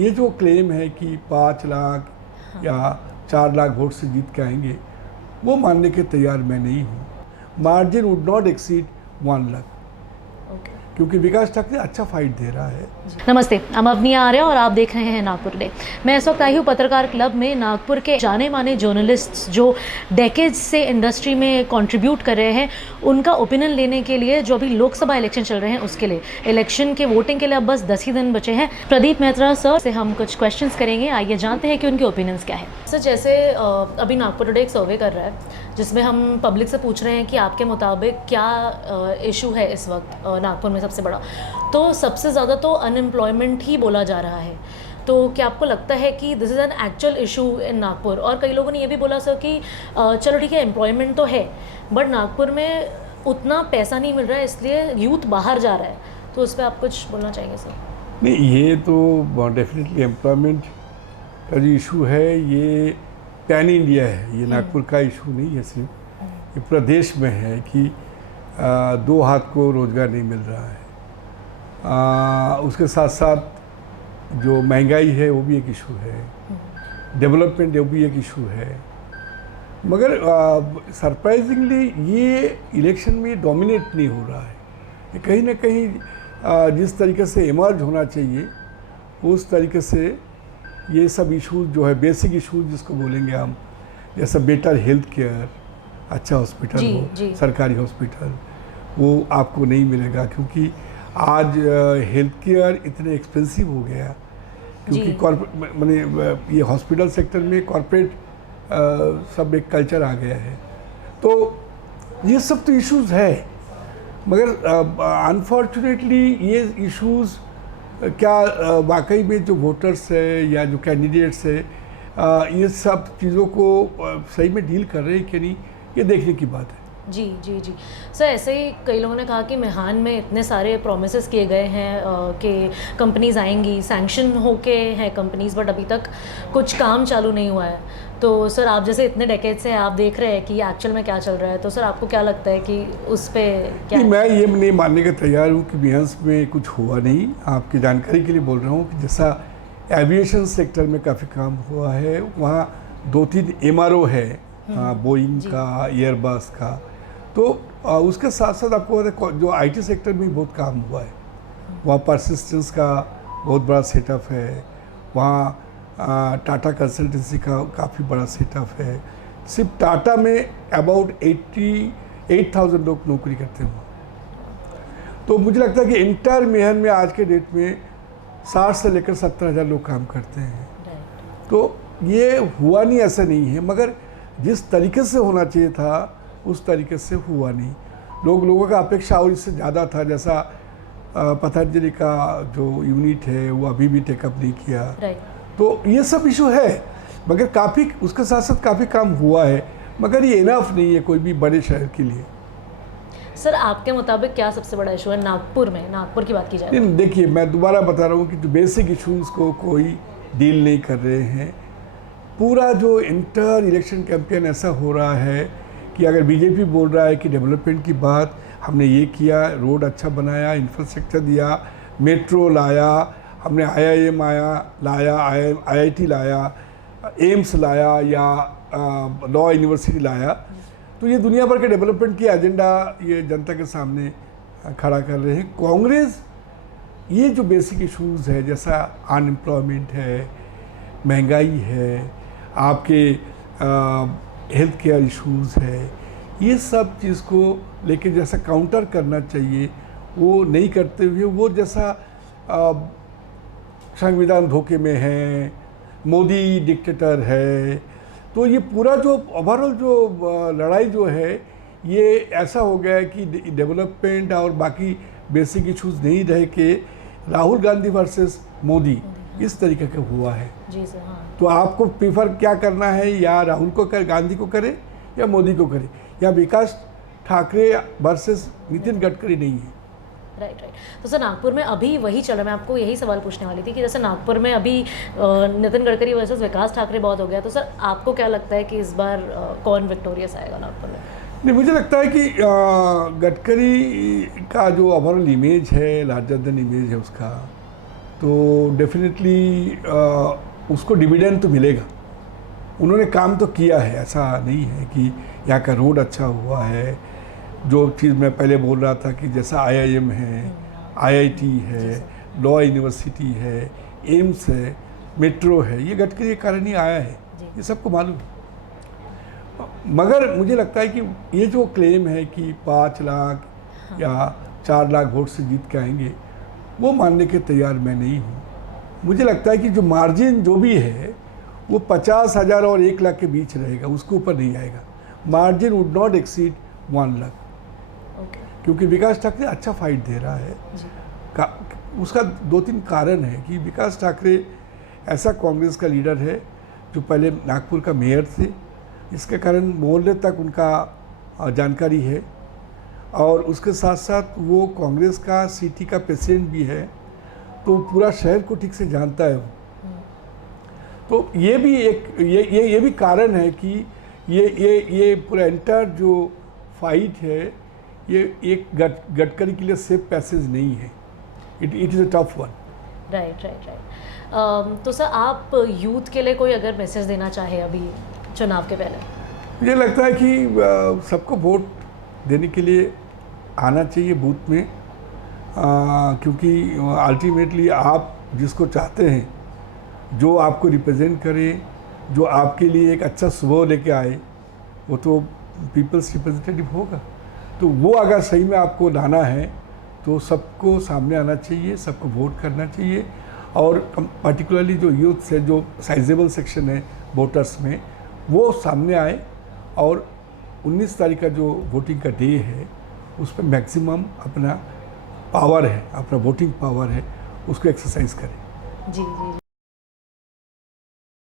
ये जो क्लेम है कि 5 लाख या 4 लाख वोट से जीत के आएंगे, वो मानने के तैयार मैं नहीं हूँ। Margin would not exceed 1 lakh, क्योंकि विकास ठाकरे अच्छा फाइट दे रहा है। नमस्ते, I'm अवनी आर्या और आप देख रहे हैं नागपुर डे। मैं इस वक्त आई हूँ पत्रकार क्लब में। नागपुर के जाने माने जर्नलिस्ट्स जो डेकेड्स से इंडस्ट्री में कंट्रीब्यूट कर रहे हैं, उनका ओपिनियन लेने के लिए, जो अभी लोकसभा इलेक्शन चल रहे हैं उसके लिए, इलेक्शन के वोटिंग के लिए अब बस 10 ही दिन बचे हैं। प्रदीप मेहता सर से हम कुछ क्वेश्चंस करेंगे। आइए जानते हैं कि उनके ओपिनियंस क्या है। सर, जैसे अभी नागपुर टुडे एक सर्वे कर रहा है जिसमें हम पब्लिक से पूछ रहे हैं कि आपके मुताबिक क्या इशू है इस वक्त नागपुर में सबसे बड़ा। तो सबसे ज़्यादा तो अनएम्प्लॉयमेंट ही बोला जा रहा है। तो क्या आपको लगता है कि this is an actual issue in Nagpur? और कई लोगों ने ये भी बोला सर कि चलो ठीक है, एम्प्लॉयमेंट तो है, बट नागपुर में उतना पैसा नहीं मिल रहा है, इसलिए यूथ बाहर जा रहा है। तो उस पर आप कुछ बोलना चाहेंगे सर? नहीं, ये तो डेफिनेटली एम्प्लॉयमेंट का जो इशू है ये पैन इंडिया है, ये नागपुर का इशू नहीं है सिर्फ, ये पूरा देश में है कि 2 हाथ को रोज़गार नहीं मिल रहा है। उसके साथ साथ जो महंगाई है वो भी एक इशू है, डेवलपमेंट वो भी एक इशू है। मगर सरप्राइजिंगली ये इलेक्शन में डोमिनेट नहीं हो रहा है। ये कहीं ना कहीं जिस तरीके से इमर्ज होना चाहिए उस तरीके से ये सब इशूज़ जो है, बेसिक इशूज़ जिसको बोलेंगे हम, जैसा बेटर हेल्थ केयर, अच्छा हॉस्पिटल हो, सरकारी हॉस्पिटल, वो आपको नहीं मिलेगा। क्योंकि आज हेल्थ केयर इतने एक्सपेंसिव हो गया, क्योंकि कॉर्पोरेट मैंने ये हॉस्पिटल सेक्टर में कॉर्पोरेट सब एक कल्चर आ गया है। तो ये सब तो इश्यूज़ है, मगर अनफॉर्चुनेटली ये इश्यूज़ क्या वाकई में जो वोटर्स है या जो कैंडिडेट्स है ये सब चीज़ों को सही में डील कर रहे हैं कि नहीं, ये देखने की बात है। जी जी जी सर, ऐसे ही कई लोगों ने कहा कि मेहान में इतने सारे प्रोमिसेस किए गए हैं कि कंपनीज आएंगी, सैंक्शन होके हैं कंपनीज, बट अभी तक कुछ काम चालू नहीं हुआ है। तो सर, आप जैसे इतने डेकेड से आप देख रहे हैं कि एक्चुअल में क्या चल रहा है, तो सर आपको क्या लगता है कि उस पर क्या? मैं ये नहीं मानने का तैयार हूँ कि मेहंस में कुछ हुआ नहीं। आपकी जानकारी के लिए बोल रहा हूँ कि जैसा एविएशन सेक्टर में काफ़ी काम हुआ है, वहाँ 2-3 MRO है, बोइंग का, एयरबस का। तो उसके साथ साथ आपको जो IT सेक्टर में बहुत काम हुआ है, वहाँ परसिस्टेंस का बहुत बड़ा सेटअप है, वहाँ टाटा कंसल्टेंसी का काफ़ी बड़ा सेटअप है। सिर्फ टाटा में अबाउट 88,000 लोग नौकरी करते हैं। तो मुझे लगता है कि इंटर मेहन में आज के डेट में 60 से लेकर 70,000 लोग काम करते हैं। तो ये हुआ नहीं, ऐसा नहीं है, मगर जिस तरीके से होना चाहिए था उस तरीके से हुआ नहीं। लोगों का अपेक्षा और इससे ज़्यादा था। जैसा पतंजलि का जो यूनिट है वो अभी भी टेकअप नहीं किया। तो ये सब इशू है, मगर काफ़ी उसके साथ साथ काफ़ी काम हुआ है, मगर ये इनफ नहीं है कोई भी बड़े शहर के लिए। सर, आपके मुताबिक क्या सबसे बड़ा इशू है नागपुर में? नागपुर की बात की जाए, नहीं, देखिए, मैं दोबारा बता रहा हूँ कि जो बेसिक इशूज़ को कोई डील नहीं कर रहे हैं। पूरा जो इंटर इलेक्शन कैंपेन ऐसा हो रहा है कि अगर बीजेपी बोल रहा है कि डेवलपमेंट की बात, हमने ये किया, रोड अच्छा बनाया, इंफ्रास्ट्रक्चर दिया, मेट्रो लाया, हमने IIM लाया, IIT लाया, एम्स लाया, या लॉ यूनिवर्सिटी लाया, तो ये दुनिया भर के डेवलपमेंट की एजेंडा ये जनता के सामने खड़ा कर रहे हैं। कांग्रेस ये जो बेसिक इश्यूज़ है, जैसा अनएम्प्लॉयमेंट है, महंगाई है, आपके हेल्थ केयर इश्यूज़ है, ये सब चीज़ को लेके जैसा काउंटर करना चाहिए वो नहीं करते हुए, वो जैसा संविधान धोखे में है, मोदी डिक्टेटर है, तो ये पूरा जो ओवरऑल जो लड़ाई जो है ये ऐसा हो गया है कि डेवलपमेंट और बाकी बेसिक इश्यूज़ नहीं रह के राहुल गांधी वर्सेस मोदी इस तरीके का हुआ है। जी सर, हाँ। तो आपको प्रीफर क्या करना है, या राहुल को कर, गांधी को करे, या मोदी को करे, या विकास ठाकरे वर्सेस नितिन गडकरी नहीं है। राइट। तो सर, नागपुर में अभी वही चल रहा है। मैं आपको यही सवाल पूछने वाली थी कि जैसे नागपुर में अभी नितिन गडकरी वर्सेस विकास ठाकरे बहुत हो गया, तो सर आपको क्या लगता है कि इस बार कौन विक्टोरियस आएगा नागपुर में? नहीं, मुझे लगता है कि गडकरी का जो ओवरऑल इमेज है, लार्जर देन इमेज है उसका, तो डेफिनेटली उसको डिविडेंड तो मिलेगा। उन्होंने काम तो किया है, ऐसा नहीं है कि यहाँ का रोड अच्छा हुआ है। जो चीज़ मैं पहले बोल रहा था कि जैसा IIM है, IIT है, लॉ यूनिवर्सिटी है, एम्स है, मेट्रो है, ये गडकरी के कारण ही आया है, ये सबको मालूम है। मगर मुझे लगता है कि ये जो क्लेम है कि 5 लाख या 4 लाख वोट से जीत के आएंगे, वो मानने के तैयार मैं नहीं हूँ। मुझे लगता है कि जो मार्जिन जो भी है वो 50,000 और 1 लाख के बीच रहेगा, उसके ऊपर नहीं आएगा। Margin would not exceed 1 lakh, क्योंकि विकास ठाकरे अच्छा फाइट दे रहा है। उसका 2-3 कारण है कि विकास ठाकरे ऐसा कांग्रेस का लीडर है जो पहले नागपुर का मेयर थे, इसके कारण मोहल्ले तक उनका जानकारी है, और उसके साथ साथ वो कांग्रेस का सिटी का प्रेसिडेंट भी है, तो पूरा शहर को ठीक से जानता है वो। तो ये भी एक ये भी कारण है कि ये पूरा एंटायर जो फाइट है ये एक गडकरी के लिए सेफ पैसेज नहीं है। It is a tough one. Right. तो सर, आप यूथ के लिए कोई अगर मैसेज देना चाहे अभी चुनाव के पहले? मुझे लगता है कि सबको वोट देने के लिए आना चाहिए बूथ में, क्योंकि अल्टीमेटली आप जिसको चाहते हैं, जो आपको रिप्रेजेंट करे, जो आपके लिए एक अच्छा स्वभाव लेके आए, वो तो पीपल्स रिप्रेजेंटेटिव होगा। तो वो अगर सही में आपको लाना है तो सबको सामने आना चाहिए, सबको वोट करना चाहिए, और पर्टिकुलरली जो यूथ से जो साइजेबल सेक्शन है वोटर्स में, वो सामने आए और 19 तारीख का जो वोटिंग का डे है उस पर मैक्सिमम अपना पावर है, अपना वोटिंग पावर है, उसको एक्सरसाइज करें। जी।